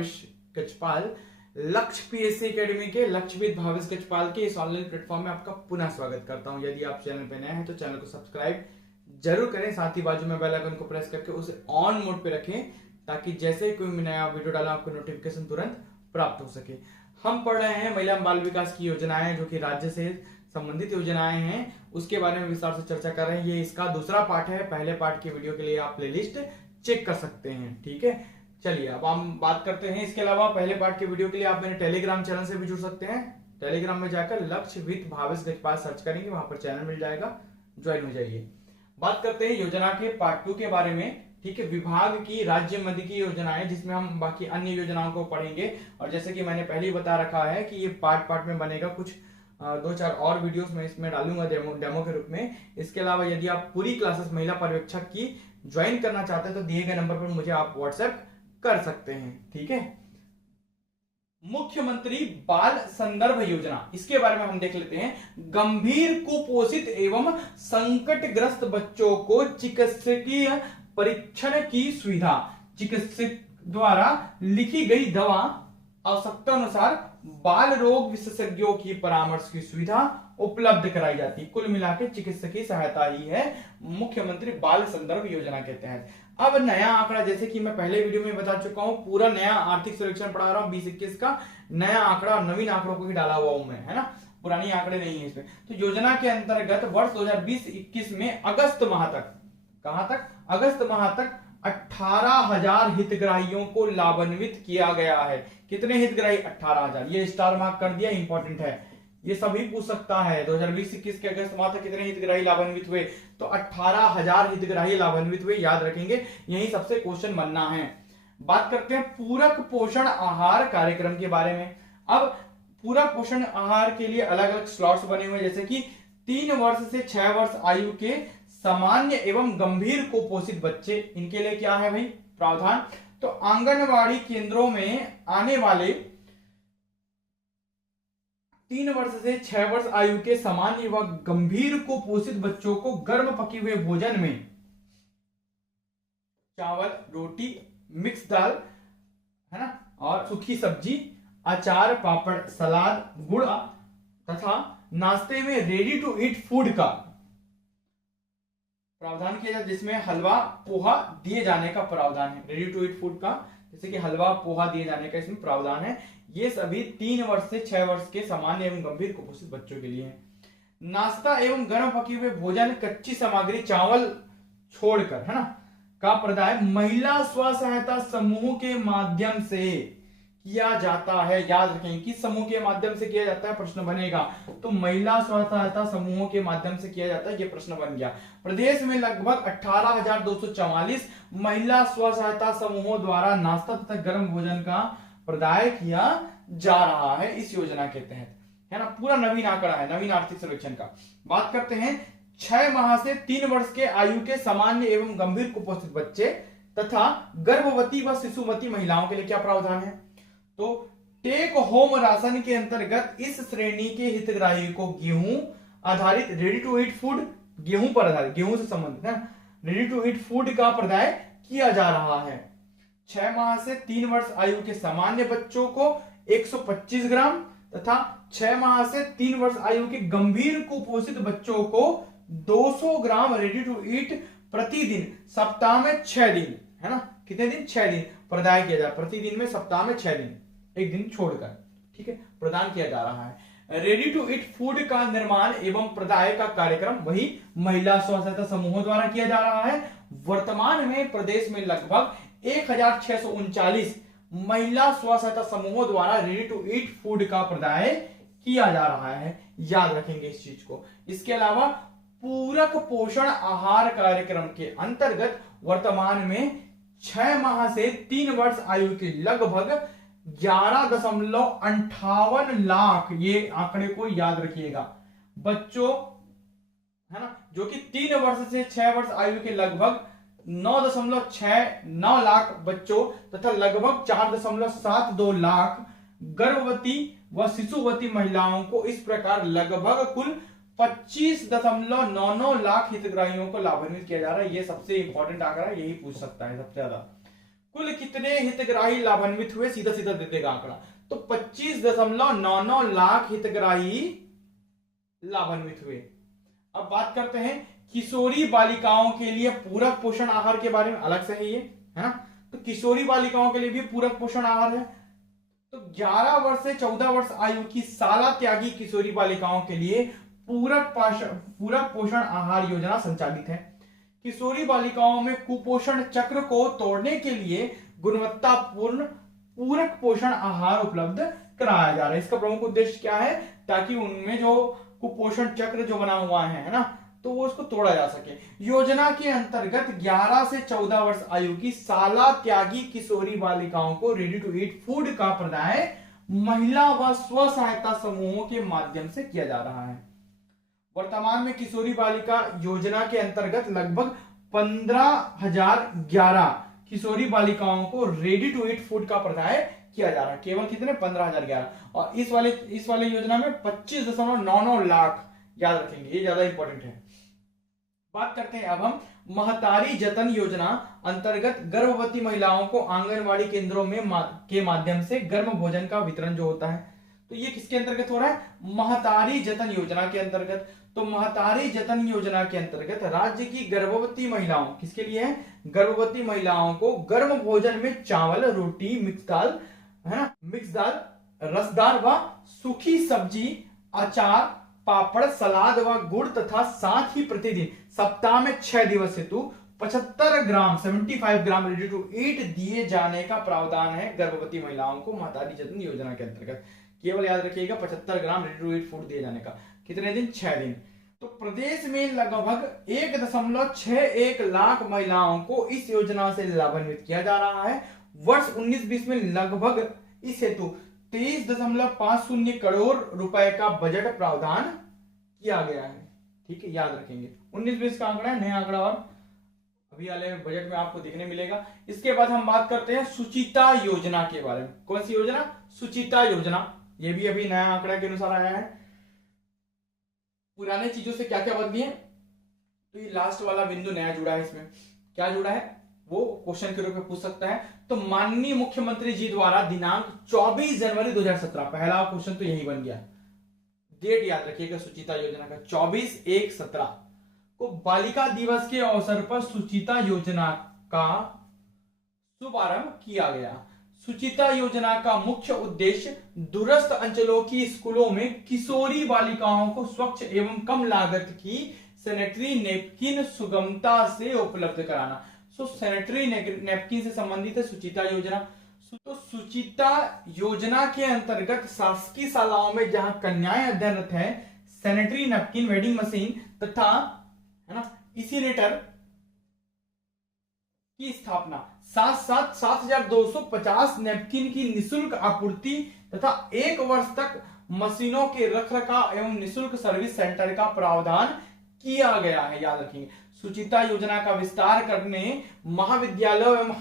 भावेश गजपाल लक्ष्य PSC academy के लक्ष्यविद भावेश गजपाल के इस ऑनलाइन प्लेटफॉर्म में आपका पुनः स्वागत करता हूं। यदि आप चैनल पे नए हैं तो चैनल को सब्सक्राइब जरूर करें, साथ ही बाजू में बेल आइकन को प्रेस करके उसे ऑन मोड पे रखें ताकि जैसे ही कोई नया वीडियो डाला आपको नोटिफिकेशन तुरंत प्राप्त हो सके। हम पढ़ रहे हैं महिला बाल विकास की योजनाएं जो कि राज्य से संबंधित योजनाएं हैं, उसके बारे में विस्तार से चर्चा कर रहे हैं। ये इसका दूसरा पार्ट है। पहले पार्ट के वीडियो के लिए आप प्लेलिस्ट चेक कर सकते हैं। ठीक है, चलिए अब हम बात करते हैं। इसके अलावा पहले पार्ट के वीडियो के लिए आप मेरे टेलीग्राम चैनल से भी जुड़ सकते हैं। टेलीग्राम में जाकर लक्ष्यविद भावेश गजपाल सर्च करेंगे, वहां पर चैनल मिल जाएगा, ज्वाइन हो जाइए। बात करते हैं योजना के पार्ट 2 के बारे में। ठीक है, विभाग की राज्य मध्य की योजनाएं, जिसमें हम बाकी अन्य योजनाओं को पढ़ेंगे। और जैसे कि मैंने पहले ही बता रखा है कि ये पार्ट में बनेगा, कुछ 2-4 और वीडियोस में इसमें डालूंगा डेमो के रूप में। इसके अलावा यदि आप पूरी क्लासेस महिला पर्यवेक्षक की ज्वाइन करना चाहते हैं तो दिए गए नंबर पर मुझे आप व्हाट्सएप कर सकते हैं। ठीक है, मुख्यमंत्री बाल संदर्भ योजना, इसके बारे में हम देख लेते हैं। गंभीर कुपोषित एवं संकटग्रस्त बच्चों को चिकित्सकीय परीक्षण की सुविधा, चिकित्सक द्वारा लिखी गई दवा, आवश्यकता अनुसार बाल रोग विशेषज्ञों की परामर्श की सुविधा उपलब्ध कराई जाती है। कुल मिलाकर चिकित्सकीय सहायता ही है मुख्यमंत्री बाल संदर्भ योजना के तहत। अब नया आंकड़ा, जैसे कि मैं पहले वीडियो में बता चुका हूं, पूरा नया आर्थिक सर्वेक्षण पढ़ा रहा हूं 2021 का नया आंकड़ा, नवीन आंकड़ों को ही डाला हुआ हूं मैं, है ना, पुरानी आंकड़े नहीं है इसमें। तो योजना के अंतर्गत वर्ष 2020-21 में अगस्त माह तक, कहां तक, अगस्त माह तक 18,000 हितग्राहियों को लाभान्वित किया गया है। कितने हितग्राही? 18,000। ये स्टार मार्क कर दिया, इंपॉर्टेंट है, ये सभी पूछ सकता है। 2020-21 के अगस्त माह तक कितने हितग्राही लाभान्वित हुए? तो 18,000 हितग्राही लाभान्वित हुए, याद रखेंगे, यही सबसे क्वेश्चन बनना है। बात करते हैं पूरक पोषण आहार कार्यक्रम के बारे में। अब पूरक पोषण आहार के लिए अलग अलग स्लॉट्स बने हुए, जैसे कि 3 वर्ष से 6 वर्ष आयु के सामान्य एवं गंभीर कुपोषित बच्चे, इनके लिए क्या है भाई प्रावधान? तो आंगनवाड़ी केंद्रों में आने वाले 3 वर्ष से 6 वर्ष आयु के सामान्य व गंभीर कुपोषित बच्चों को गर्म पके हुए भोजन में चावल, रोटी, मिक्स दाल, है ना, और सूखी सब्जी, अचार, पापड़, सलाद, गुड़ तथा नाश्ते में रेडी टू ईट फूड का प्रावधान किया जाए, जिसमें हलवा, पोहा दिए जाने का प्रावधान है। रेडी टू ईट फूड का, जैसे कि हलवा, पोहा दिए जाने का इसमें प्रावधान है। ये सभी 3 वर्ष से 6 वर्ष के सामान्य एवं गंभीर कुपोषित बच्चों के लिए है। नाश्ता एवं गर्म पके हुए भोजन, कच्ची सामग्री, चावल छोड़कर, है ना, का प्रदाय महिला स्व सहायता समूह के माध्यम से किया जाता है। याद रखें, किस समूह के माध्यम से किया जाता है, प्रश्न बनेगा। तो महिला स्व सहायता समूहों के माध्यम से किया जाता है, ये प्रश्न बन गया। प्रदेश में लगभग 18,244 महिला स्व सहायता समूहों द्वारा नाश्ता तथा गर्म भोजन का प्रदाय किया जा रहा है इस योजना के तहत, है ना। पूरा नवीन आंकड़ा है, नवीन आर्थिक सर्वेक्षण का। बात करते हैं 6 माह से 3 वर्ष के आयु के सामान्य एवं गंभीर कुपोषित बच्चे तथा गर्भवती व शिशुवती महिलाओं के लिए क्या प्रावधान है? तो टेक होम राशन के अंतर्गत इस श्रेणी के हितग्राही को गेहूं आधारित रेडी टू ईट फूड, गेहूं पर आधारित, गेहूं से संबंधित है, रेडी टू ईट फूड का प्रदाय किया जा रहा है। 6 माह से 3 वर्ष आयु के सामान्य बच्चों को 125 ग्राम तथा 6 माह से 3 वर्ष आयु के गंभीर कुपोषित बच्चों को 200 ग्राम रेडी टू ईट प्रतिदिन सप्ताह में 6 दिन, है ना, कितने दिन? 6 दिन प्रदाय किया जाए, प्रतिदिन में, सप्ताह में 6 दिन, एक दिन छोड़कर, ठीक है, प्रदान किया जा रहा है। रेडी टू ईट फूड का निर्माण एवं प्रदाय का कार्यक्रम वही महिला स्व सहायता समूहों द्वारा किया जा रहा है। वर्तमान में प्रदेश में लगभग 1,639 महिला स्व सहायता समूहों द्वारा रेडी टू ईट फूड का प्रदाय किया जा रहा है, याद रखेंगे इस चीज को। इसके अलावा पूरक पोषण आहार कार्यक्रम के अंतर्गत वर्तमान में 6 माह से 3 वर्ष आयु के लगभग 11.58 लाख, ये आंकड़े को याद रखिएगा, बच्चों, है ना, जो कि 3 वर्ष से 6 वर्ष आयु के लगभग 9.69 लाख बच्चों तथा लगभग 4.72 लाख गर्भवती व शिशुवती महिलाओं को इस प्रकार लगभग कुल 25.99 लाख हितग्राहियों को लाभान्वित किया जा रहा है। ये सबसे इंपॉर्टेंट आंकड़ा, यही पूछ सकता है सबसे ज्यादा। कुल कितने हितग्राही लाभान्वित हुए, सीधा सीधा दे देगा आंकड़ा। तो 25.99 लाख हितग्राही लाभान्वित हुए। अब बात करते हैं किशोरी बालिकाओं के लिए पूरक पोषण आहार के बारे में, अलग से है ये, है ना। तो किशोरी बालिकाओं के लिए भी पूरक पोषण आहार है। तो 11 वर्ष से 14 वर्ष आयु की शाला त्यागी किशोरी बालिकाओं के लिए पूरक पोषण आहार योजना संचालित है। किशोरी बालिकाओं में कुपोषण चक्र को तोड़ने के लिए गुणवत्तापूर्ण पूरक पोषण आहार उपलब्ध कराया जा रहा है। इसका प्रमुख उद्देश्य क्या है, ताकि उनमें जो कुपोषण चक्र जो बना हुआ है ना, तो वो उसको तोड़ा जा सके। योजना के अंतर्गत 11 से 14 वर्ष आयु की शाला त्यागी किशोरी बालिकाओं को रेडी टू ईट फूड का प्रदान महिला व स्व सहायता समूहों के माध्यम से किया जा रहा है। वर्तमान में किशोरी बालिका योजना के अंतर्गत लगभग 15,011 किशोरी बालिकाओं को रेडी टू ईट फूड का प्रदान किया जा रहा है। केवल कितने, 15,011। और इस वाले योजना में 25.99 लाख, याद रखेंगे, ये ज्यादा इंपॉर्टेंट है। बात करते हैं अब हम महतारी जतन योजना अंतर्गत गर्भवती महिलाओं को आंगनवाड़ी केंद्रों में के माध्यम से गर्म भोजन का वितरण जो होता है, तो ये किसके अंतर्गत हो रहा है, महतारी जतन योजना के अंतर्गत। तो महतारी जतन योजना के अंतर्गत राज्य की गर्भवती महिलाओं, किसके लिए है, गर्भवती महिलाओं को गर्म भोजन में चावल, रोटी, मिक्स दाल, है ना, मिक्स दाल, रसदार व सूखी सब्जी, अचार, पापड़, सलाद व गुड़ तथा साथ ही प्रतिदिन सप्ताह में 6 दिवस हेतु 75 ग्राम रेडी टू ईट दिए जाने का प्रावधान है गर्भवती महिलाओं को महतारी जतन योजना के अंतर्गत। केवल याद रखिएगा 75 ग्राम रेडी टू ईट फूड दिए जाने का। कितने दिन, 6 दिन। तो प्रदेश में लगभग 1.61 लाख महिलाओं को इस योजना से लाभान्वित किया जा रहा है। वर्ष 19-20 में लगभग इस हेतु 23.50 करोड़ रुपए का बजट प्रावधान किया गया है। ठीक है, याद रखेंगे। 19-20 का आंकड़ा है, नया आंकड़ा और अभी वाले बजट में आपको देखने मिलेगा। इसके बाद हम बात करते हैं सुचिता योजना के बारे में। कौन सी योजना, सुचिता योजना। ये भी अभी नया आंकड़ा के अनुसार आया है। पुराने चीजों से क्या क्या बदली है, तो ये लास्ट वाला बिंदु नया जुड़ा है। इसमें क्या जुड़ा है, वो क्वेश्चन के रूप में पूछ सकता है। तो माननीय मुख्यमंत्री जी द्वारा दिनांक 24 जनवरी 2017, पहला क्वेश्चन तो यही बन गया। डेट याद रखिएगा सुचिता योजना का, 24/1/17 को बालिका दिवस के अवसर पर सुचिता योजना का शुभारंभ किया गया। सुचिता योजना का मुख्य उद्देश्य दूरस्थ अंचलों की स्कूलों में किशोरी बालिकाओं को स्वच्छ एवं कम लागत की सैनिटरी नैपकिन सुगमता से उपलब्ध कराना। सो सैनिटरी नैपकिन से संबंधित है सुचिता योजना। तो सुचिता योजना के अंतर्गत शासकीय शालाओं में जहां कन्याएं अध्ययनरत है, सैनिटरी नैपकिन वेंडिंग मशीन तथा, है ना, इसिनेटर की स्थापना, साथ साथ 7,250 नैपकिन की निशुल्क आपूर्ति तथा 1 वर्ष तक मशीनों के रखरखाव एवं निशुल्क सर्विस सेंटर का प्रावधान किया गया है। याद रखेंगे, सुचिता योजना का विस्तार करने महाविद्यालयों एवं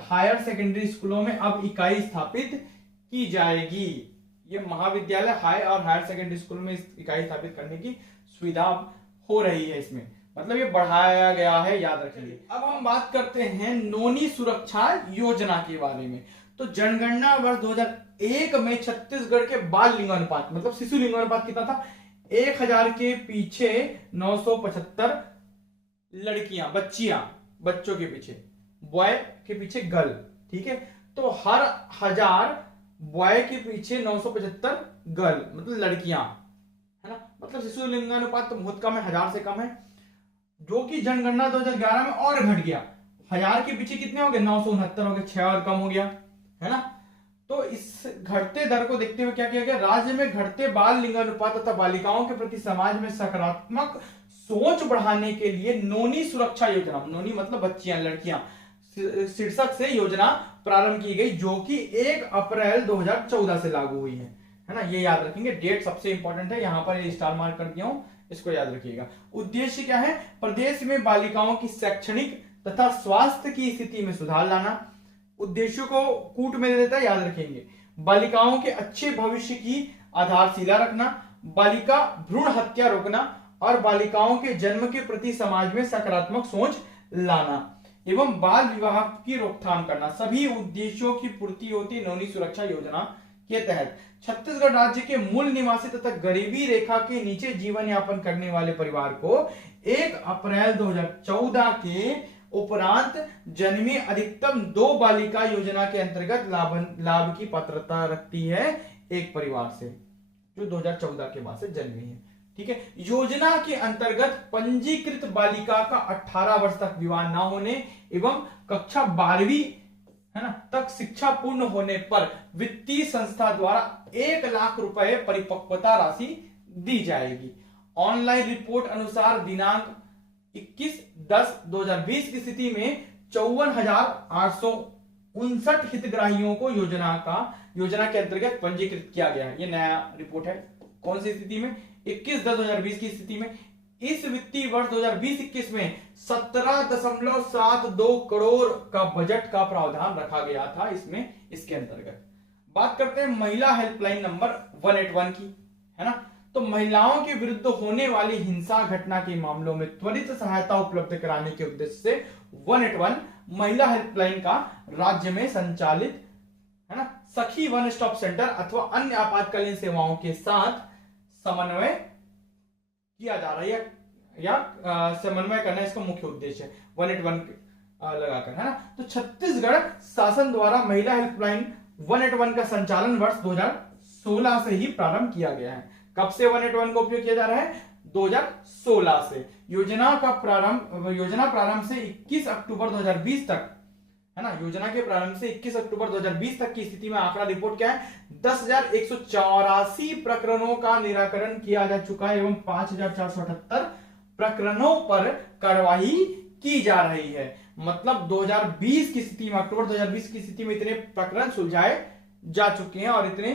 हायर सेकेंडरी स्कूलों में अब इकाई स्थापित की जाएगी। ये महाविद्यालय, हाई और हायर सेकेंडरी स्कूल में इकाई स्थापित करने की सुविधा हो रही है। इसमें मतलब ये बढ़ाया गया है, याद रखेंगे। अब हम बात करते हैं नोनी सुरक्षा योजना के बारे में। तो जनगणना वर्ष 2001 में छत्तीसगढ़ के बाल लिंगानुपात, मतलब शिशु लिंगानुपात कितना था, 1000 के पीछे 975 लड़कियां, बच्चों के पीछे, बॉय के पीछे गर्ल। ठीक है, तो हर 1000 बॉय के पीछे 975 गर्ल, मतलब लड़कियां, है ना। मतलब शिशु लिंगानुपात तो बहुत कम है, 1000 से कम है, जो कि जनगणना 2011 में और घट गया। 1000 के पीछे कितने हो गए, 969 हो गए, 6 और कम हो गया, है ना। तो इस घटते दर को देखते हुए क्या किया गया, राज्य में घटते बाल लिंगानुपात तथा बालिकाओं के प्रति समाज में सकारात्मक सोच बढ़ाने के लिए नोनी सुरक्षा योजना, नोनी मतलब बच्चियां, लड़कियां, शीर्षक से योजना प्रारंभ की गई, जो कि 1 अप्रैल 2014 से लागू हुई है ना। ये याद रखेंगे, डेट सबसे इंपॉर्टेंट है, यहां पर ये स्टार मार्क कर दिया हूं, इसको याद रखिएगा। उद्देश्य क्या है, प्रदेश में बालिकाओं की शैक्षणिक तथा स्वास्थ्य की स्थिति में सुधार लाना। उद्देश्यों को कूट में दे देता है, याद रखेंगे। बालिकाओं के अच्छे भविष्य की आधारशिला रखना, बालिका भ्रूण हत्या रोकना और बालिकाओं के जन्म के प्रति समाज में सकारात्मक सोच लाना। एवं बाल विवाह की रोकथाम करना सभी उद्देश्यों की पूर्ति होती नौनी सुरक्षा योजना के तहत। छत्तीसगढ़ राज्य के मूल निवासी तथा गरीबी रेखा के नीचे जीवन यापन करने वाले परिवार को 1 अप्रैल 2014 के उपरांत जन्मी अधिकतम 2 बालिका योजना के अंतर्गत लाभ की पात्रता रखती है एक परिवार से जो 2014 के बाद से जन्मी है। ठीक है, योजना के अंतर्गत पंजीकृत बालिका का 18 वर्ष तक विवाह न होने एवं कक्षा 12वीं है ना तक शिक्षा पूर्ण होने पर वित्तीय संस्था द्वारा 1 लाख रुपए परिपक्वता राशि दी जाएगी। ऑनलाइन रिपोर्ट अनुसार दिनांक 21/10/2020 की स्थिति में 54,859 हितग्राहियों को योजना के अंतर्गत पंजीकृत किया गया है। ये नया रिपोर्ट है। कौन सी स्थिति में? 21/10/2020 की स्थिति में। इस वित्तीय वर्ष 2020-21 में 17.72 करोड़ का बजट का प्रावधान रखा गया था इसके अंतर्गत। बात करते हैं महिला हेल्पलाइन नंबर 181 की, है ना। तो महिलाओं के विरुद्ध होने वाली हिंसा घटना के मामलों में त्वरित सहायता उपलब्ध कराने के उद्देश्य से 181 महिला हेल्पलाइन का राज्य में संचालित, है ना, सखी वन स्टॉप सेंटर अथवा अन्य आपातकालीन सेवाओं के साथ समन्वय किया जा रहा है या समन्वय करना इसका मुख्य उद्देश्य है 181 लगाकर, है ना। तो छत्तीसगढ़ शासन द्वारा महिला हेल्पलाइन 181 का संचालन वर्ष 2016 से ही प्रारंभ किया गया है। कब से 181 का उपयोग किया जा रहा है? 2016 से। योजना प्रारंभ से 21 अक्टूबर 2020 तक, है ना, योजना के प्रारंभ से 21 अक्टूबर 2020 तक की स्थिति में आंकड़ा रिपोर्ट क्या है? 10,184 प्रकरणों का निराकरण किया जा चुका है एवं 5,478 प्रकरणों पर कार्रवाई की जा रही है। मतलब 2020 की स्थिति में, अक्टूबर 2020 की स्थिति में इतने प्रकरण सुलझाए जा चुके हैं और इतने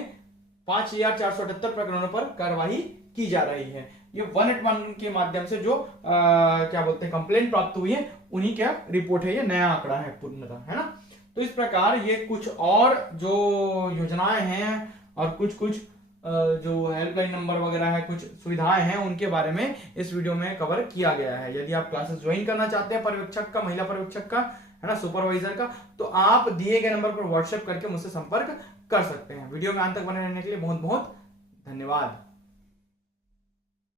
5,478 प्रकरणों पर कार्रवाई की जा रही है। ये 181 के माध्यम से जो क्या बोलते हैं कंप्लेंट प्राप्त हुई है उन्हीं का रिपोर्ट है। ये नया आंकड़ा है पूर्णतः, है ना। तो इस प्रकार ये कुछ और जो योजनाएं हैं और कुछ जो हेल्पलाइन नंबर वगैरह है, कुछ सुविधाएं हैं, उनके बारे में इस वीडियो में कवर किया गया है। यदि आप क्लासेस ज्वाइन करना चाहते हैं पर्यवेक्षक का, महिला पर्यवेक्षक का, है ना, सुपरवाइजर का, तो आप दिए गए नंबर पर व्हाट्सएप करके मुझसे संपर्क कर सकते हैं। वीडियो में अंत तक बने रहने के लिए बहुत बहुत धन्यवाद।